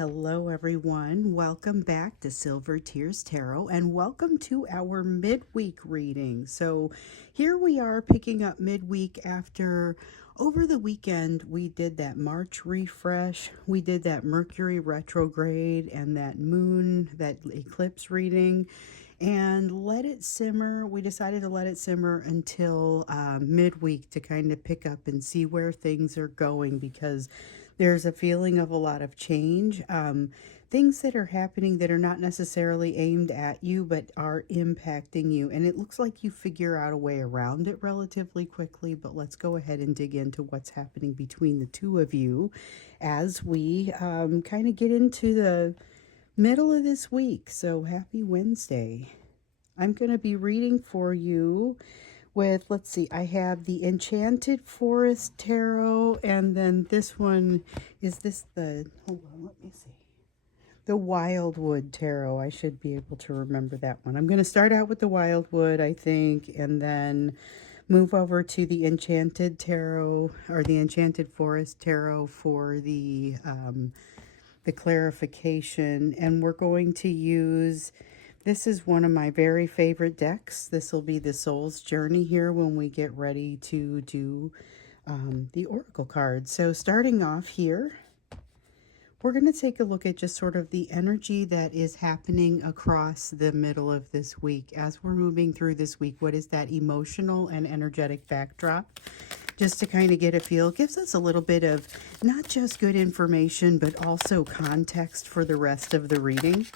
Hello everyone, welcome back to Silver Tears Tarot and welcome to our midweek reading. So here we are picking up midweek after over the weekend we did that March refresh, we did that Mercury retrograde and that moon, that eclipse reading, and let it simmer. We decided to let it simmer until midweek to kind of pick up and see where things are going, because there's a feeling of a lot of change, things that are happening that are not necessarily aimed at you but are impacting you, and it looks like you figure out a way around it relatively quickly. But let's go ahead and dig into what's happening between the two of you as we kind of get into the middle of this week. So happy Wednesday. I'm going to be reading for you with, let's see, I have the Enchanted Forest Tarot, and then this one, is this the, hold on, let me see, the Wildwood Tarot. I should be able to remember that one. I'm going to start out with the Wildwood, I think, and then move over to the Enchanted Tarot, or the Enchanted Forest Tarot for the clarification. And we're going to use, this is one of my very favorite decks. This will be the Soul's Journey here when we get ready to do the Oracle cards. So starting off here, we're going to take a look at just sort of the energy that is happening across the middle of this week. As we're moving through this week, what is that emotional and energetic backdrop? Just to kind of get a feel, gives us a little bit of not just good information, but also context for the rest of the reading.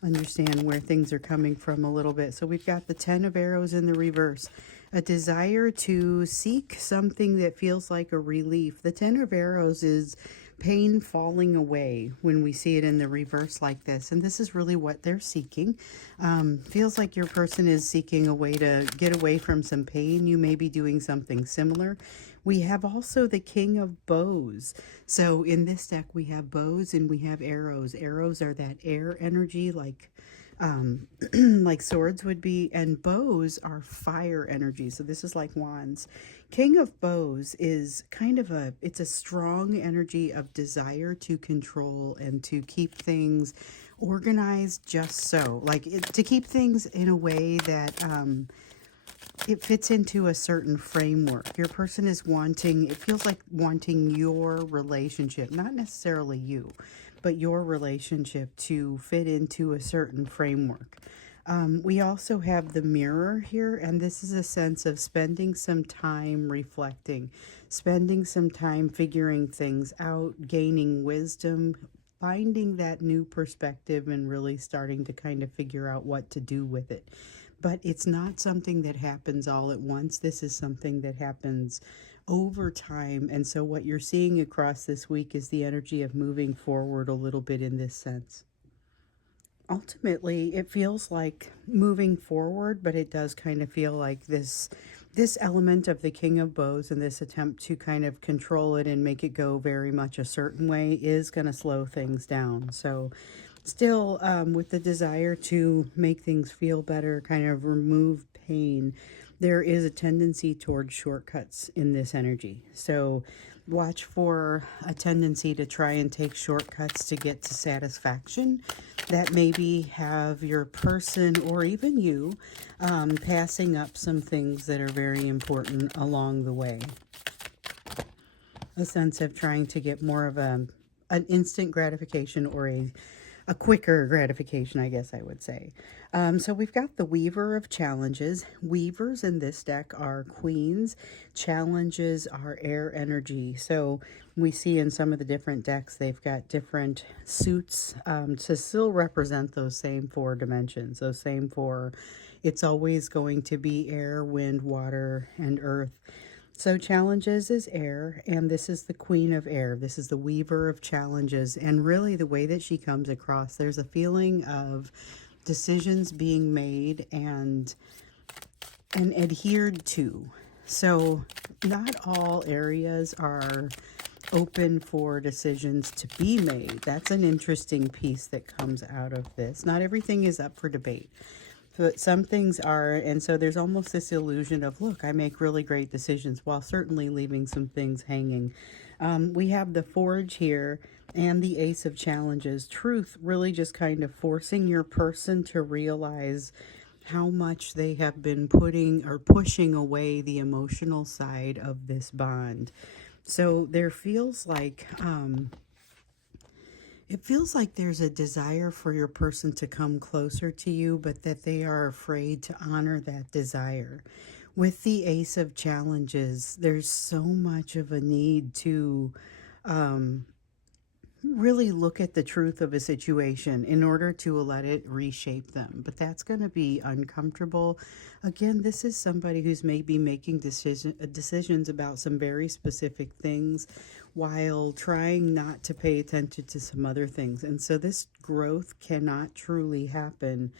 Understand where things are coming from a little bit. So we've got the 10 of Arrows in the reverse, a desire to seek something that feels like a relief. The 10 of Arrows is pain falling away when we see it in the reverse like this, and this is really what they're seeking. Feels like your person is seeking a way to get away from some pain. You may be doing something similar. We have also the King of Bows. So in this deck we have bows and we have arrows. Arrows are that air energy, like like swords would be, and bows are fire energy. So this is like wands. King of Bows is kind of it's a strong energy of desire to control and to keep things organized, just so, like to keep things in a way that it fits into a certain framework. Your person is wanting, it feels like wanting your relationship, not necessarily you, but your relationship to fit into a certain framework. We also have the Mirror here, and this is a sense of spending some time reflecting, spending some time figuring things out, gaining wisdom, finding that new perspective, and really starting to kind of figure out what to do with it. But it's not something that happens all at once. This is something that happens over time. And so what you're seeing across this week is the energy of moving forward a little bit in this sense. Ultimately, it feels like moving forward, but it does kind of feel like this element of the King of Bows and this attempt to kind of control it and make it go very much a certain way is going to slow things down. So still, with the desire to make things feel better, kind of remove pain, there is a tendency towards shortcuts in this energy. So watch for a tendency to try and take shortcuts to get to satisfaction that maybe have your person or even you passing up some things that are very important along the way. A sense of trying to get more of an instant gratification, or a quicker gratification, I guess I would say. So we've got the Weaver of Challenges. Weavers in this deck are queens. Challenges are air energy. So we see in some of the different decks, they've got different suits to still represent those same four dimensions, those same four. It's always going to be air, wind, water, and earth. So Challenges is air, and this is the Queen of Air. This is the Weaver of Challenges, and really the way that she comes across, there's a feeling of decisions being made and adhered to. So not all areas are open for decisions to be made. That's an interesting piece that comes out of this. Not everything is up for debate. But some things are, and so there's almost this illusion of, look, I make really great decisions, while certainly leaving some things hanging. We have the Forge here. and the Ace of Challenges. Truth really just kind of forcing your person to realize how much they have been putting or pushing away the emotional side of this bond. So there feels like it feels like there's a desire for your person to come closer to you, but that they are afraid to honor that desire. With the Ace of Challenges, there's so much of a need to really look at the truth of a situation in order to let it reshape them. But that's going to be uncomfortable. Again, this is somebody who's maybe making decisions about some very specific things while trying not to pay attention to some other things. And so this growth cannot truly happen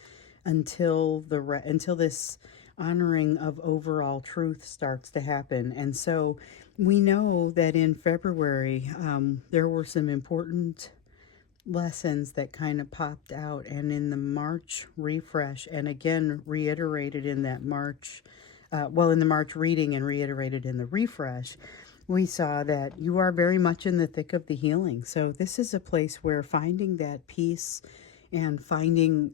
until until this honoring of overall truth starts to happen. And so we know that in February, there were some important lessons that kind of popped out, and in the March refresh, and again reiterated in that March, in the March reading and reiterated in the refresh, we saw that you are very much in the thick of the healing. So this is a place where finding that peace and finding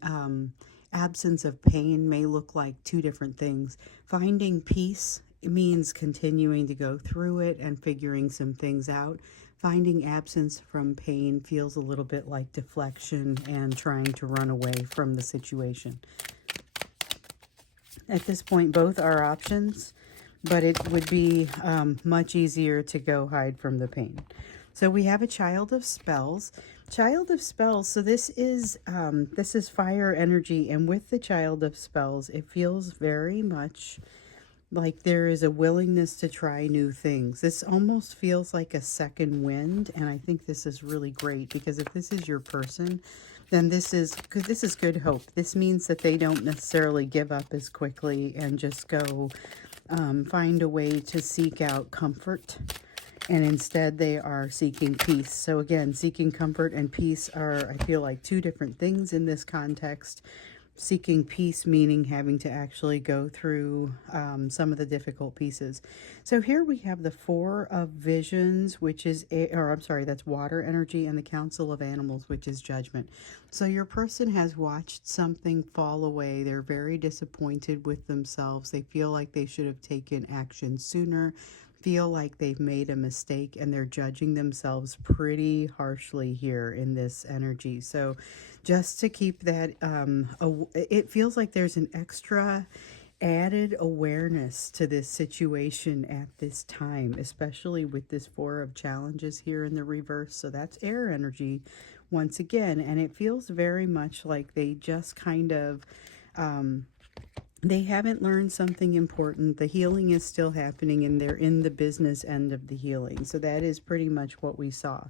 absence of pain may look like two different things. Finding peace means continuing to go through it and figuring some things out. Finding absence from pain feels a little bit like deflection and trying to run away from the situation. At this point, both are options, but it would be much easier to go hide from the pain. So we have a Child of Spells. Child of Spells, so this is fire energy, and with the Child of Spells, it feels very much like there is a willingness to try new things. This almost feels like a second wind, and I think this is really great, because if this is your person, then this is good hope. This means that they don't necessarily give up as quickly and just go find a way to seek out comfort, and instead they are seeking peace. So again, seeking comfort and peace are, I feel like, two different things in this context. Seeking peace meaning having to actually go through some of the difficult pieces. So here we have the Four of Visions, which is, that's water energy, and the Council of Animals, which is judgment. So your person has watched something fall away. They're very disappointed with themselves. They feel like they should have taken action sooner, feel like they've made a mistake, and they're judging themselves pretty harshly here in this energy. So just to keep that, it feels like there's an extra added awareness to this situation at this time, especially with this Four of Challenges here in the reverse. So that's air energy once again, and it feels very much like they just kind of they haven't learned something important. The healing is still happening, and they're in the business end of the healing. So that is pretty much what we saw.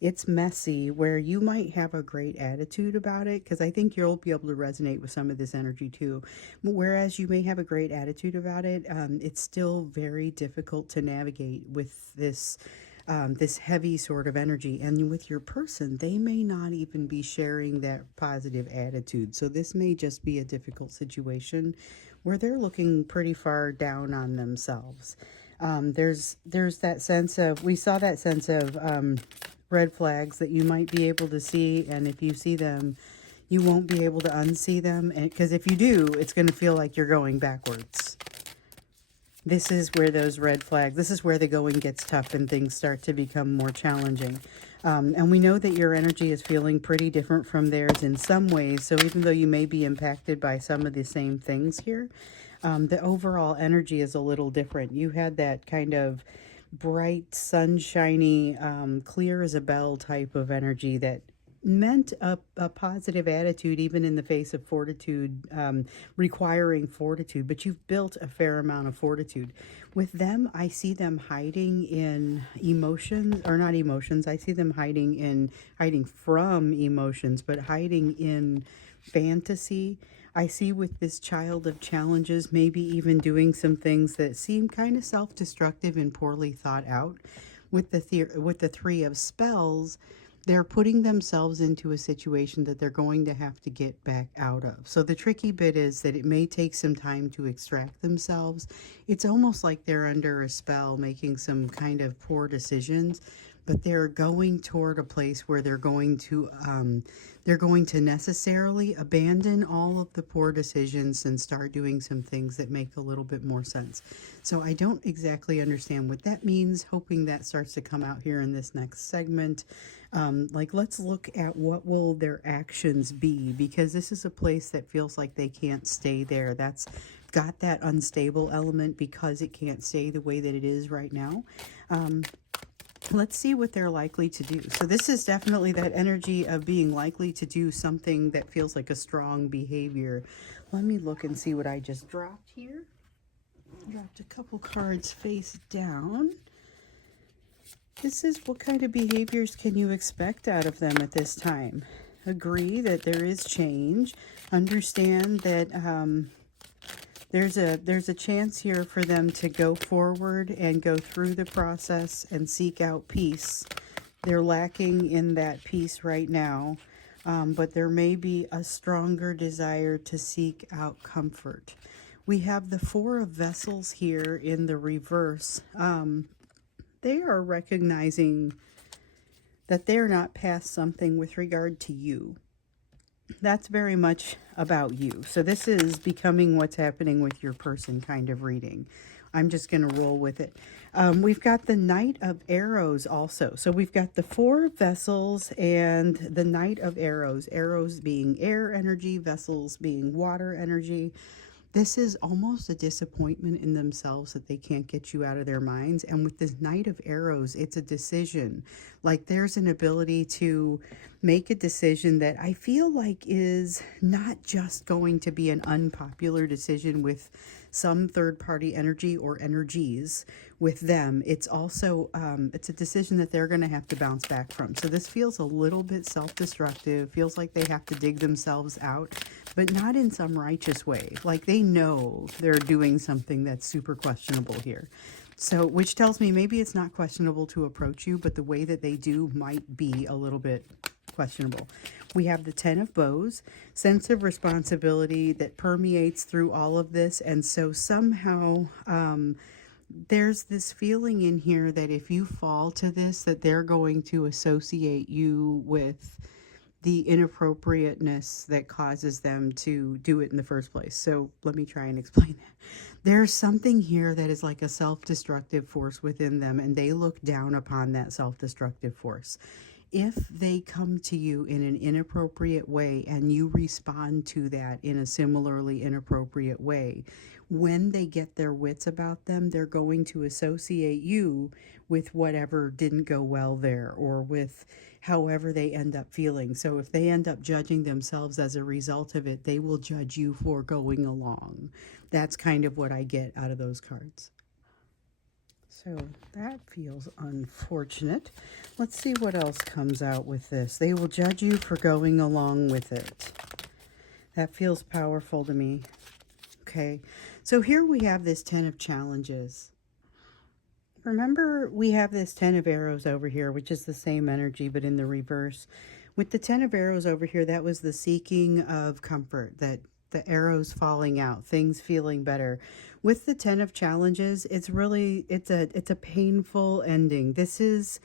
It's messy, where you might have a great attitude about it, because I think you'll be able to resonate with some of this energy too. Whereas you may have a great attitude about it, it's still very difficult to navigate with this heavy sort of energy. And with your person, they may not even be sharing that positive attitude. So this may just be a difficult situation where they're looking pretty far down on themselves. There's that sense of, we saw that sense of red flags that you might be able to see, and if you see them, you won't be able to unsee them, because if you do, it's going to feel like you're going backwards. This is where those red flags, this is where the going gets tough and things start to become more challenging. And we know that your energy is feeling pretty different from theirs in some ways. So even though you may be impacted by some of the same things here, the overall energy is a little different. You had that kind of bright, sunshiny, clear as a bell type of energy that meant a positive attitude even in the face of fortitude, requiring fortitude, but you've built a fair amount of fortitude. With them, I see them hiding in emotions, or not emotions, I see them hiding from emotions, but hiding in fantasy. I see with this Child of Challenges maybe even doing some things that seem kind of self-destructive and poorly thought out. With the Three of Spells, they're putting themselves into a situation that they're going to have to get back out of. So the tricky bit is that it may take some time to extract themselves. It's almost like they're under a spell, making some kind of poor decisions. but they're going toward a place where they're going to necessarily abandon all of the poor decisions and start doing some things that make a little bit more sense. So I don't exactly understand what that means, hoping that starts to come out here in this next segment. Like, let's look at what will their actions be, because this is a place that feels like they can't stay there. That's got that unstable element because it can't stay the way that it is right now. Let's see what they're likely to do. So this is definitely that energy of being likely to do something that feels like a strong behavior. Let me look and see what I just dropped here. Dropped a couple cards face down. This is what kind of behaviors can you expect out of them at this time. Agree that there is change. Understand that there's a chance here for them to go forward and go through the process and seek out peace. They're lacking in that peace right now, but there may be a stronger desire to seek out comfort. We have the Four of Vessels here in the reverse. They are recognizing that they're not past something with regard to you. That's very much about you. So this is becoming what's happening with your person kind of reading. I'm just going to roll with it. We've got the Knight of Arrows also. So we've got the Four of Vessels and the Knight of Arrows. Arrows being air energy, vessels being water energy. This is almost a disappointment in themselves that they can't get you out of their minds. And with this Knight of Arrows, it's a decision. Like, there's an ability to make a decision that I feel like is not just going to be an unpopular decision with some third-party energy or energies with them. It's also, it's a decision that they're going to have to bounce back from. So this feels a little bit self-destructive, feels like they have to dig themselves out, but not in some righteous way. Like, they know they're doing something that's super questionable here. So, which tells me maybe it's not questionable to approach you, but the way that they do might be a little bit questionable. We have the Ten of Bows, sense of responsibility that permeates through all of this. And so somehow there's this feeling in here that if you fall to this, that they're going to associate you with the inappropriateness that causes them to do it in the first place. So let me try and explain that. There's something here that is like a self-destructive force within them, and they look down upon that self-destructive force. If they come to you in an inappropriate way and you respond to that in a similarly inappropriate way, when they get their wits about them, they're going to associate you with whatever didn't go well there, or with however they end up feeling. So if they end up judging themselves as a result of it, they will judge you for going along. That's kind of what I get out of those cards. So that feels unfortunate. Let's see what else comes out with this. They will judge you for going along with it. That feels powerful to me. Okay, so here we have this Ten of Challenges. Remember, we have this Ten of Arrows over here, which is the same energy, but in the reverse. With the Ten of Arrows over here, that was the seeking of comfort, that the arrows falling out, things feeling better. With the Ten of Challenges, it's really, it's a painful ending. This is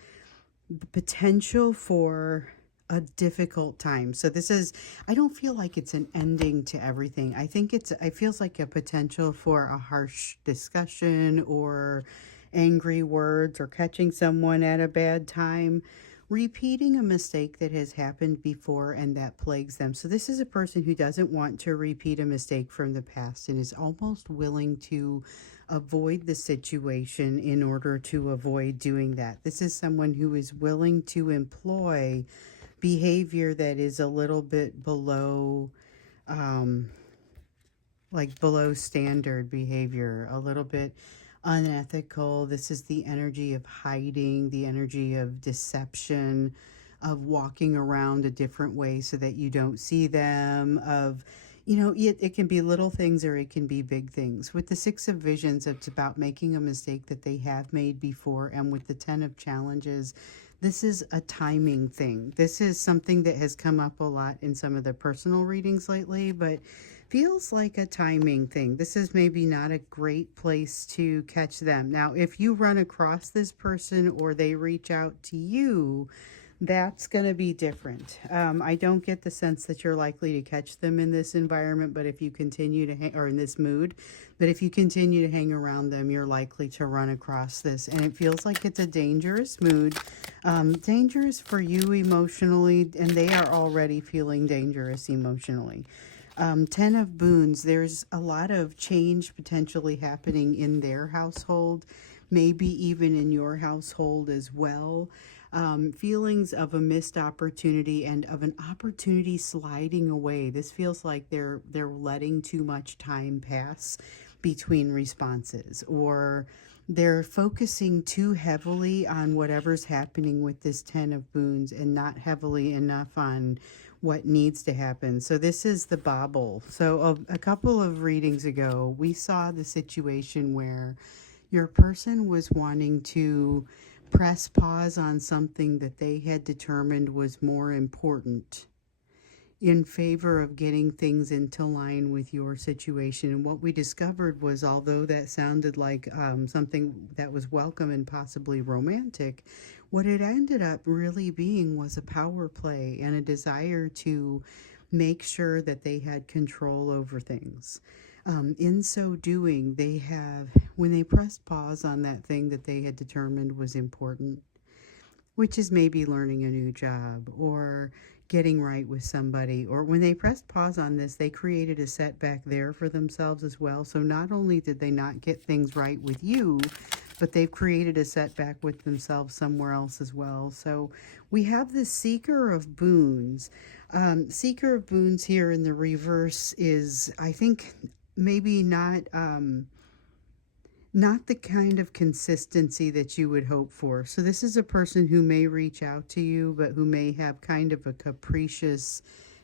the potential for a difficult time. So this is, I don't feel like it's an ending to everything. I think it feels like a potential for a harsh discussion or angry words or catching someone at a bad time, repeating a mistake that has happened before and that plagues them. So this is a person who doesn't want to repeat a mistake from the past and is almost willing to avoid the situation in order to avoid doing that. This is someone who is willing to employ behavior that is a little bit below, like below standard behavior, a little bit unethical. This is the energy of hiding, the energy of deception, of walking around a different way so that you don't see them, of, you know, it can be little things or it can be big things. With the Six of Visions, it's about making a mistake that they have made before. And with the Ten of Challenges, this is a timing thing. This is something that has come up a lot in some of the personal readings lately, but feels like a timing thing. This is maybe not a great place to catch them. Now, if you run across this person or they reach out to you, that's going to be different. I don't get the sense that you're likely to catch them in this environment, but if you continue to hang, or in this mood, but if you continue to hang around them, you're likely to run across this. And it feels like it's a dangerous mood, dangerous for you emotionally, and they are already feeling dangerous emotionally. 10 of Boons, there's a lot of change potentially happening in their household, maybe even in your household as well. Feelings of a missed opportunity and of an opportunity sliding away. This feels like they're letting too much time pass between responses, or they're focusing too heavily on whatever's happening with this 10 of Boons and not heavily enough on what needs to happen. So this is the bobble. So a couple of readings ago, we saw the situation where your person was wanting to press pause on something that they had determined was more important in favor of getting things into line with your situation. And what we discovered was, although that sounded like something that was welcome and possibly romantic, what it ended up really being was a power play and a desire to make sure that they had control over things. In so doing, when they pressed pause on that thing that they had determined was important, which is maybe learning a new job or getting right with somebody, or when they pressed pause on this, they created a setback there for themselves as well. So not only did they not get things right with you, but they've created a setback with themselves somewhere else as well. So we have this Seeker of Boons. Seeker of Boons here in the reverse is, I think, maybe not the kind of consistency that you would hope for. So this is a person who may reach out to you, but who may have kind of a capricious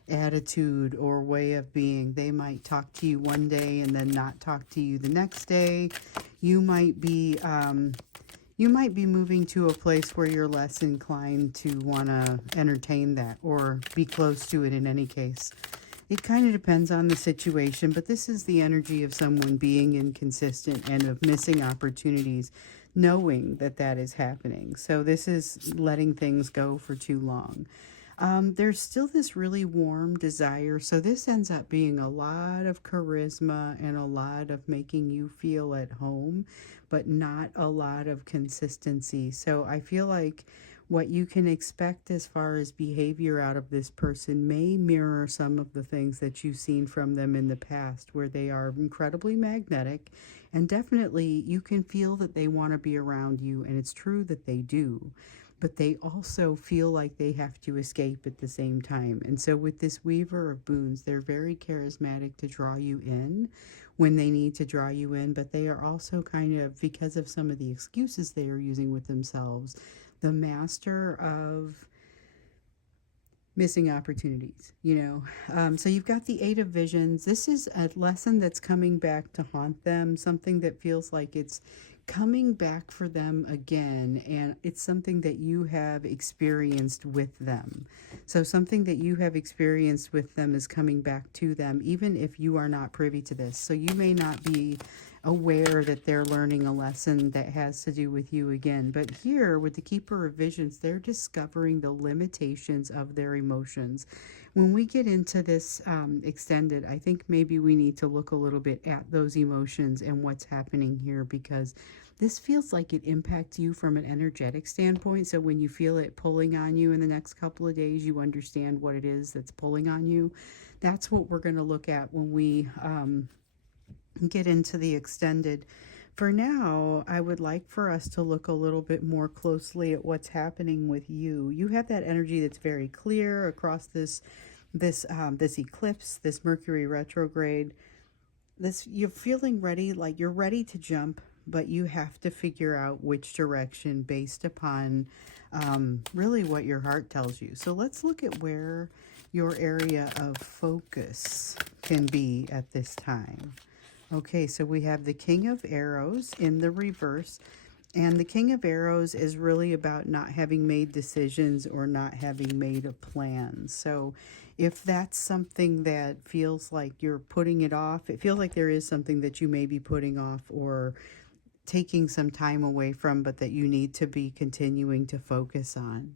attitude or way of being. They might talk to you one day and then not talk to you the next day. You might be moving to a place where you're less inclined to want to entertain that or be close to it in any case. It kind of depends on the situation, but this is the energy of someone being inconsistent and of missing opportunities, knowing that that is happening. So this is letting things go for too long. There's still this really warm desire. So this ends up being a lot of charisma and a lot of making you feel at home, but not a lot of consistency. So I feel like what you can expect as far as behavior out of this person may mirror some of the things that you've seen from them in the past, where they are incredibly magnetic, and definitely you can feel that they want to be around you, and it's true that they do, but they also feel like they have to escape at the same time. And so with this Weaver of Boons, they're very charismatic to draw you in when they need to draw you in, but they are also kind of, because of some of the excuses they are using with themselves, the master of missing opportunities, So you've got the Eight of Visions. This is a lesson that's coming back to haunt them, something that feels like it's coming back for them again, and it's something that you have experienced with them. So something that you have experienced with them is coming back to them, even if you are not privy to this. So you may not be aware that they're learning a lesson that has to do with you again. But here with the Keeper of Visions, they're discovering the limitations of their emotions. When we get into this extended, I think maybe we need to look a little bit at those emotions and what's happening here, because this feels like it impacts you from an energetic standpoint. So when you feel it pulling on you in the next couple of days, you understand what it is that's pulling on you. That's what we're going to look at when we get into the extended. For now, I would like for us to look a little bit more closely at what's happening with you. You have that energy that's very clear across this eclipse, this Mercury retrograde. You're feeling ready, like you're ready to jump, but you have to figure out which direction based upon really what your heart tells you. So let's look at where your area of focus can be at this time. Okay, so we have the King of Arrows in the reverse, And the King of Arrows is really about not having made decisions or not having made a plan. So if that's something that feels like you're putting it off, it feels like there is something that you may be putting off or taking some time away from, but that you need to be continuing to focus on.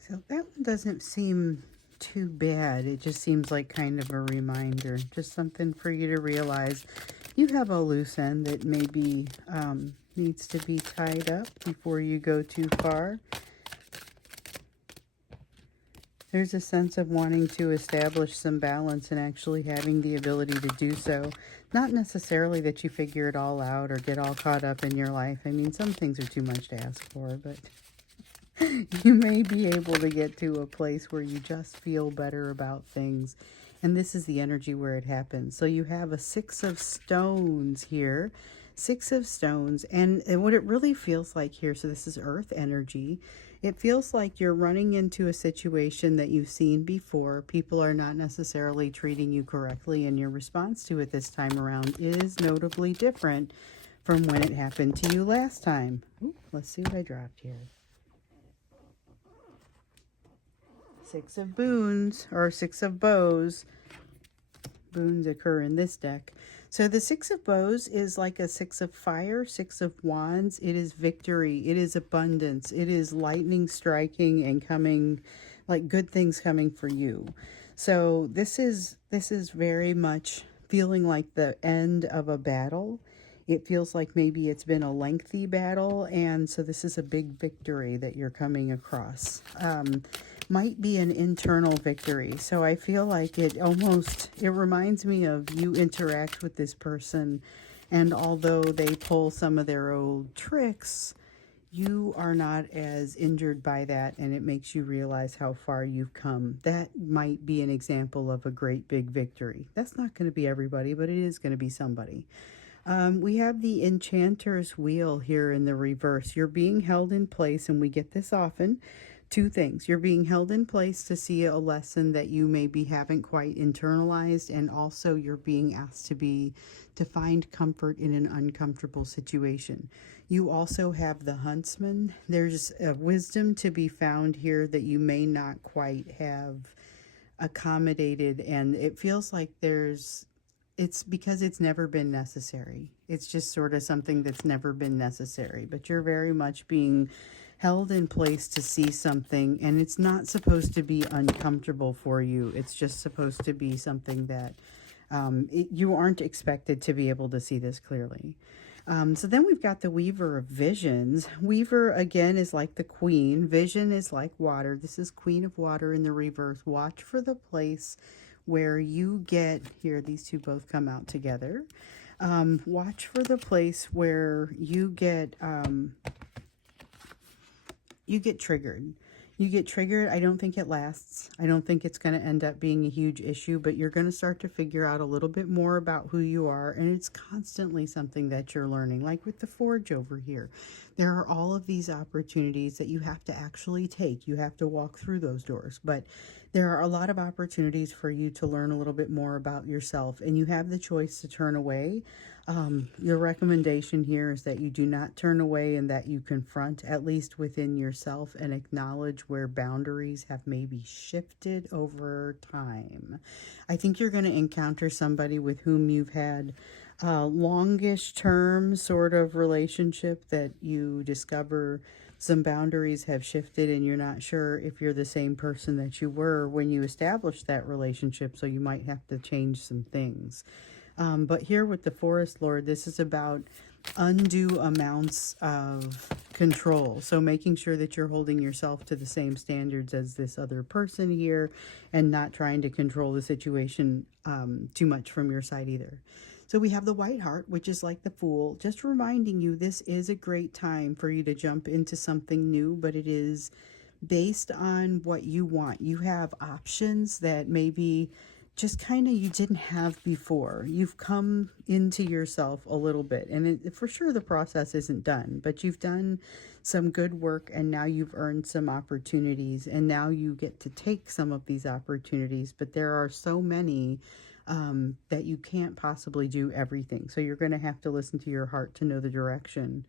So that one doesn't seem too bad. It just seems like kind of a reminder, just something for you to realize you have a loose end that maybe needs to be tied up before you go too far. There's a sense of wanting to establish some balance and actually having the ability to do so. Not necessarily that you figure it all out or get all caught up in your life. I mean, some things are too much to ask for, but you may be able to get to a place where you just feel better about things. And this is the energy where it happens. So you have a 6 of stones here. 6 of stones. And what it really feels like here, so this is earth energy. It feels like you're running into a situation that you've seen before. People are not necessarily treating you correctly, and your response to it this time around is notably different from when it happened to you last time. Ooh, let's see what I dropped here. 6 of boons, or 6 of bows. Boons occur in this deck. So the 6 of bows is like a 6 of fire, 6 of wands. It is victory. It is abundance. It is lightning striking and coming, like good things coming for you. So this is very much feeling like the end of a battle. It feels like maybe it's been a lengthy battle, and so this is a big victory that you're coming across. Might be an internal victory. So I feel like it reminds me of you interact with this person, and although they pull some of their old tricks, you are not as injured by that, and it makes you realize how far you've come. That might be an example of a great big victory. That's not going to be everybody, but it is going to be somebody. We have the Enchanter's Wheel here in the reverse. You're being held in place, and we get this often. 2 things. You're being held in place to see a lesson that you maybe haven't quite internalized, and also you're being asked to find comfort in an uncomfortable situation. You also have the Huntsman. There's a wisdom to be found here that you may not quite have accommodated, and it feels like it's because it's never been necessary. It's just sort of something that's never been necessary, but you're very much being held in place to see something, and it's not supposed to be uncomfortable for you. It's just supposed to be something that you aren't expected to be able to see this clearly. So then we've got the Weaver of Visions. Weaver, again, is like the Queen. Vision is like water. This is Queen of Water in the reverse. Watch for the place where you get, here, these two both come out together. Watch for the place where you get triggered. You get triggered. I don't think it lasts. I don't think it's going to end up being a huge issue, but you're going to start to figure out a little bit more about who you are, and it's constantly something that you're learning. Like with the Forge over here, there are all of these opportunities that you have to actually take. You have to walk through those doors, but there are a lot of opportunities for you to learn a little bit more about yourself, and you have the choice to turn away. Your recommendation here is that you do not turn away, and that you confront, at least within yourself, and acknowledge where boundaries have maybe shifted over time. I think you're going to encounter somebody with whom you've had a longish term sort of relationship that you discover some boundaries have shifted, and you're not sure if you're the same person that you were when you established that relationship, so you might have to change some things. But here with the Forest Lord, this is about undue amounts of control. So making sure that you're holding yourself to the same standards as this other person here, and not trying to control the situation too much from your side either. So we have the White Heart, which is like the Fool, just reminding you this is a great time for you to jump into something new, but it is based on what you want. You have options that maybe just kind of you didn't have before. You've come into yourself a little bit, and for sure the process isn't done, but you've done some good work, and now you've earned some opportunities, and now you get to take some of these opportunities. But there are so many that you can't possibly do everything. So you're going to have to listen to your heart to know the direction.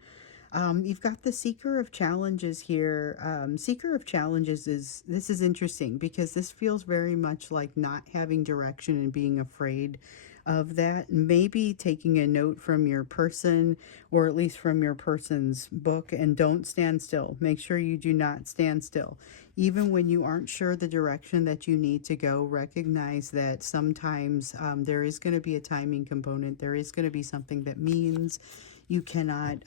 You've got the Seeker of Challenges here. Seeker of Challenges this is interesting because this feels very much like not having direction and being afraid of that. Maybe taking a note from your person, or at least from your person's book, and don't stand still. Make sure you do not stand still. Even when you aren't sure the direction that you need to go, recognize that sometimes there is going to be a timing component. There is going to be something that means you cannot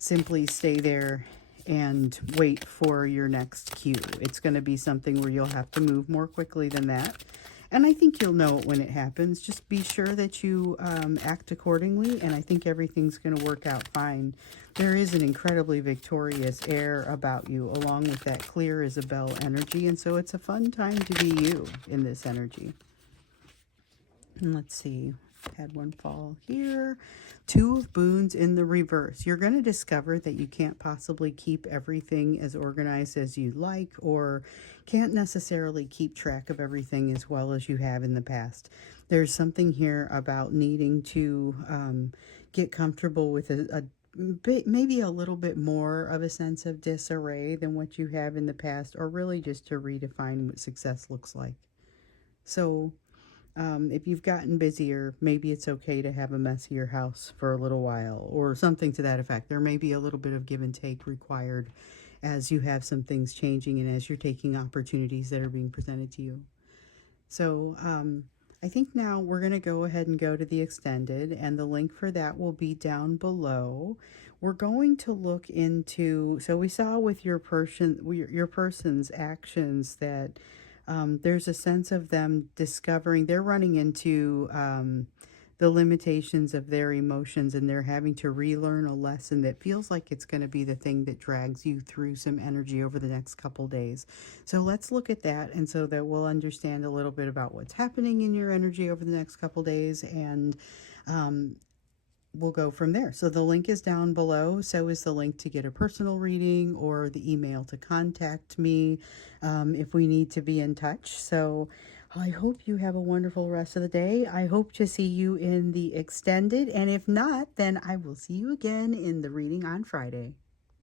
simply stay there and wait for your next cue. It's going to be something where you'll have to move more quickly than that. And I think you'll know it when it happens. Just be sure that you act accordingly, and I think everything's going to work out fine. There is an incredibly victorious air about you, along with that clear Isabel energy, and so it's a fun time to be you in this energy. And let's see. Had one fall here. Two of Boons in the reverse. You're going to discover that you can't possibly keep everything as organized as you like, or can't necessarily keep track of everything as well as you have in the past. There's something here about needing to get comfortable with a bit, maybe a little bit more of a sense of disarray than what you have in the past, or really just to redefine what success looks like. So if you've gotten busier, maybe it's okay to have a messier house for a little while, or something to that effect. There may be a little bit of give and take required as you have some things changing and as you're taking opportunities that are being presented to you. So I think now we're going to go ahead and go to the extended, and the link for that will be down below. We're going to look into, so we saw with your person's actions that there's a sense of them discovering they're running into the limitations of their emotions, and they're having to relearn a lesson that feels like it's going to be the thing that drags you through some energy over the next couple days. So let's look at that, and so that we'll understand a little bit about what's happening in your energy over the next couple days, and we'll go from there. So the link is down below. So is the link to get a personal reading, or the email to contact me if we need to be in touch. So I hope you have a wonderful rest of the day. I hope to see you in the extended. And if not, then I will see you again in the reading on Friday.